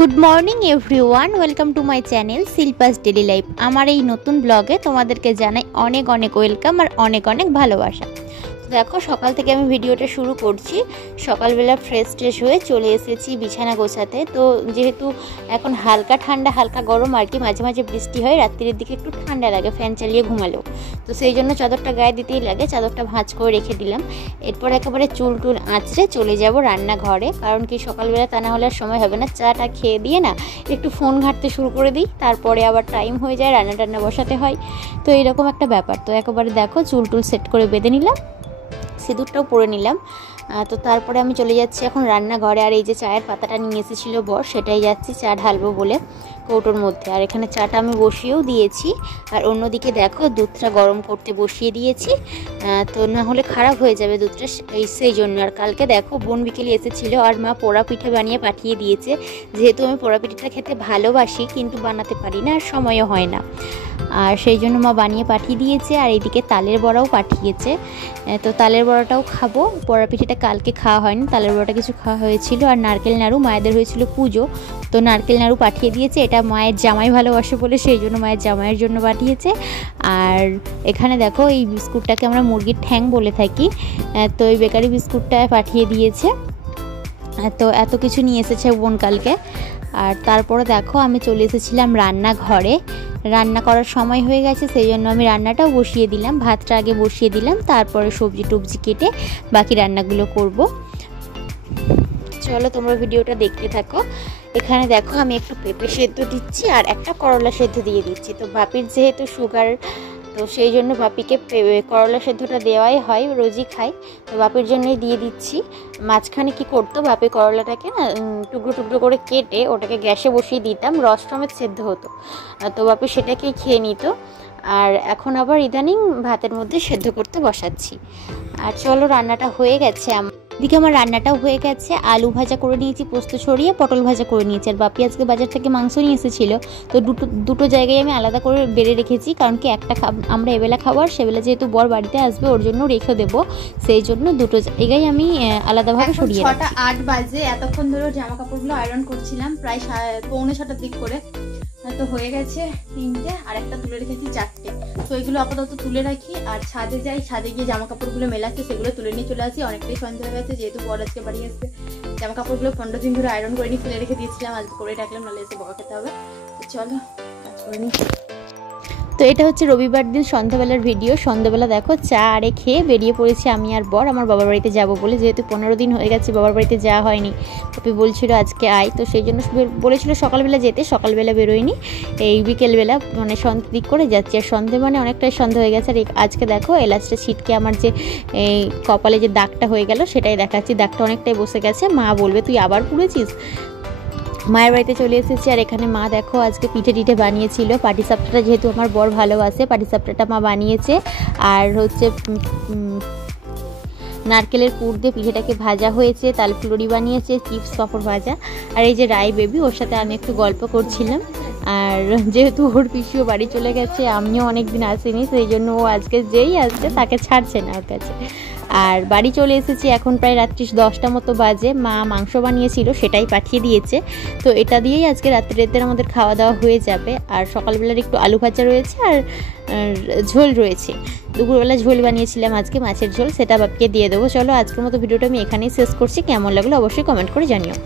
Good morning everyone, welcome to my channel Shilpa's daily life. আমার এই নতুন ব্লগে তোমাদেরকে জানাই অনেক অনেক ওয়েলকাম আর অনেক অনেক ভালোবাসা। দেখো, সকাল থেকে আমি ভিডিওটা শুরু করছি। সকালবেলা ফ্রেশ ট্রেশ হয়ে চলে এসেছি বিছানা গোছাতে। তো যেহেতু এখন হালকা ঠান্ডা হালকা গরম আর কি, মাঝে মাঝে বৃষ্টি হয়, রাত্রির দিকে একটু ঠান্ডা লাগে ফ্যান চালিয়ে ঘুমালেও, তো সেই জন্য চাদরটা গায়ে দিতেই লাগে। চাদরটা ভাঁজ করে রেখে দিলাম। এরপর একেবারে চুল টুল আঁচড়ে চলে যাব রান্নাঘরে, কারণ কি সকালবেলা তা না হলে আর সময় হবে না। চাটা খেয়ে দিয়ে না একটু ফোন ঘাঁটতে শুরু করে দিই, তারপরে আবার টাইম হয়ে যায়, রান্না টান্না বসাতে হয়, তো এরকম একটা ব্যাপার। তো একেবারে দেখো চুল টুল সেট করে বেঁধে নিলাম, সিঁদুরটাও পরে নিলাম। তো তারপরে আমি চলে যাচ্ছি এখন রান্নাঘরে। আর এই যে চায়ের পাতাটা নিয়ে এসেছিলো বর, সেটাই যাচ্ছি চা ঢালবো বলে কৌটোর মধ্যে। আর এখানে চাটা আমি বসিয়েও দিয়েছি। আর অন্যদিকে দেখো দুধটা গরম করতে বসিয়ে দিয়েছি, তো না হলে খারাপ হয়ে যাবে দুধটা, সেই জন্য। আর কালকে দেখো বোন বিকেলে এসেছিলো আর মা পোড়া পিঠে বানিয়ে পাঠিয়ে দিয়েছে। যেহেতু আমি পোড়া পিঠেটা খেতে ভালোবাসি কিন্তু বানাতে পারি না আর সময়ও হয় না, আর সেই জন্য মা বানিয়ে পাঠিয়ে দিয়েছে। আর এইদিকে তালের বড়াও পাঠিয়েছে, তো তালের বড়াটাও খাবো। পোড়া পিঠেটা কালকে খাওয়া হয়নি, তালের বড়াটা কিছু খাওয়া হয়েছিল। আর নারকেল নাড়ু, মায়েদের হয়েছিল পুজো, তো নারকেল নাড়ু পাঠিয়ে দিয়েছে। এটা মায়ের জামাই ভালোবাসে বলে সেই জন্য মায়ের জামাইয়ের জন্য পাঠিয়েছে। আর এখানে দেখো এই বিস্কুটটাকে আমরা মুরগির ঠ্যাং বলে থাকি, তো এই বেকারি বিস্কুটটা পাঠিয়ে দিয়েছে। তো এত কিছু নিয়ে এসেছে বোন কালকে। আর তারপরে দেখো আমি চলে এসেছিলাম রান্নাঘরে। রান্না করার সময় হয়ে গেছে, সেই জন্য আমি রান্নাটাও বসিয়ে দিলাম। ভাতটা আগে বসিয়ে দিলাম, তারপরে সবজি টবজি কেটে বাকি রান্নাগুলো করব। চলো তোমরা ভিডিওটা দেখতে থাকো। এখানে দেখো আমি একটু পেঁপে সেদ্ধ দিচ্ছি আর একটা করলা সেদ্ধ দিয়ে দিচ্ছি। তো বাপির যেহেতু সুগার, তো সেই জন্য বাপিকে করলা সেদ্ধটা দেওয়াই হয়, রোজই খাই, তো বাপির জন্যই দিয়ে দিচ্ছি। মাঝখানে কি করতো, বাপি করলাটাকে না টুকরো টুকরো করে কেটে ওটাকে গ্যাসে বসিয়ে দিতাম, রস সমেত সেদ্ধ হতো, তো বাপি সেটাকেই খেয়ে নিত। আর এখন আবার ইদানিং ভাতের মধ্যে সেদ্ধ করতে বসাচ্ছি। আর চলো রান্নাটা হয়ে গেছে। এদিকে আমার রান্নাটাও হয়ে গেছে। আলু ভাজা করে নিয়েছি, পোস্ত ছড়িয়ে পটল ভাজা করে নিয়েছি। আর বাপি আজকে বাজার থেকে মাংস নিয়ে এসেছিল, তো দুটো জায়গায় আমি আলাদা করে বেড়ে রেখেছি, কারণ কি একটা আমরা এবেলা খাবো আর সেবেলা যেহেতু বর বাড়িতে আসবে ওর জন্য রেখে দেবো, সেই জন্য দুটো জায়গায় আমি আলাদাভাবে সরিয়ে রাখছি। 6টা 8 বাজে, এতক্ষণ ধরে জামা কাপড়গুলো আয়রন করছিলাম, প্রায় 6:45টার দিক করে। তো হয়ে গেছে 3টে, আর একটা তুলে রেখেছি 4টে। তো এগুলো আপাতত তুলে রাখি আর ছাদে যাই, ছাদে গিয়ে জামা কাপড়গুলো মেলাচ্ছে, সেগুলো তুলে নিয়ে চলে আসি। অনেকটাই সন্ধ্যা হয়ে গেছে, যেহেতু বর আজকে বাড়ি আসছে। জামা কাপড়গুলো 15 দিন ধরে আয়রন করে নিয়ে ফেলে রেখে দিয়েছিলাম, আজকে করে রাখলাম, নাহলে এসে বকা খেতে হবে। তো চলো কাজ করে নিই। তো এটা হচ্ছে রবিবার দিন সন্ধ্যাবেলার ভিডিও। সন্ধ্যাবেলা দেখো চা আরে খেয়ে বেরিয়ে পড়েছি আমি আর বর আমার বাবার বাড়িতে যাব বলে, যেহেতু 15 দিন হয়ে গেছে বাবার বাড়িতে যাওয়া হয়নি। পপি বলছিল আজকে আয়, তো সেই জন্য বলেছিল সকালবেলা যেতে, সকালবেলা বেরোয়নি, এই বিকেলবেলা মানে সন্ধ্যে দিক করে যাচ্ছি। আর সন্ধ্যে মানে অনেকটাই সন্ধ্যা হয়ে গেছে। আর আজকে দেখো এলাচটা ছিটকে আমার যে এই কপালে যে দাগটা হয়ে গেল সেটাই দেখাচ্ছি। দাগটা অনেকটাই বসে গেছে, মা বলবে তুই আবার পুড়েছিস। মায়ের বাড়িতে চলে এসেছি। আর এখানে মা দেখো আজকে পিঠে টিঠে বানিয়েছিল। পাটিসাপটাটা যেহেতু আমার বর ভালোবাসে, পাটিসাপটাটা মা বানিয়েছে। আর হচ্ছে নারকেলের পুর দিয়ে পিঠেটাকে ভাজা হয়েছে, তালফুলুরি বানিয়েছে, চিপস পাঁপড় ভাজা। আর এই যে রাই বেবি, ওর সাথে আমি একটু গল্প করছিলাম। আর যেহেতু ওর পিসিও বাড়ি চলে গেছে, আমিও অনেকদিন আসিনি, সেই জন্য ও আজকে যেই আসছে তাকে ছাড়ছে না ওর কাছে। আর বাড়ি চলে এসেছি, এখন প্রায় রাত্রি 10টা মতো বাজে। মা মাংস বানিয়েছিল সেটাই পাঠিয়ে দিয়েছে, তো এটা দিয়েই আজকে রাত্রের আমাদের খাওয়া দাওয়া হয়ে যাবে। আর সকালবেলার একটু আলু ভাজা রয়েছে আর ঝোল রয়েছে। দুপুরবেলা ঝোল বানিয়েছিলাম আজকে, মাছের ঝোল, সেটা বাপিকে দিয়ে দেবো। চলো আজকের মতো ভিডিওটা আমি এখানেই শেষ করছি। কেমন লাগলো অবশ্যই কমেন্ট করে জানিও।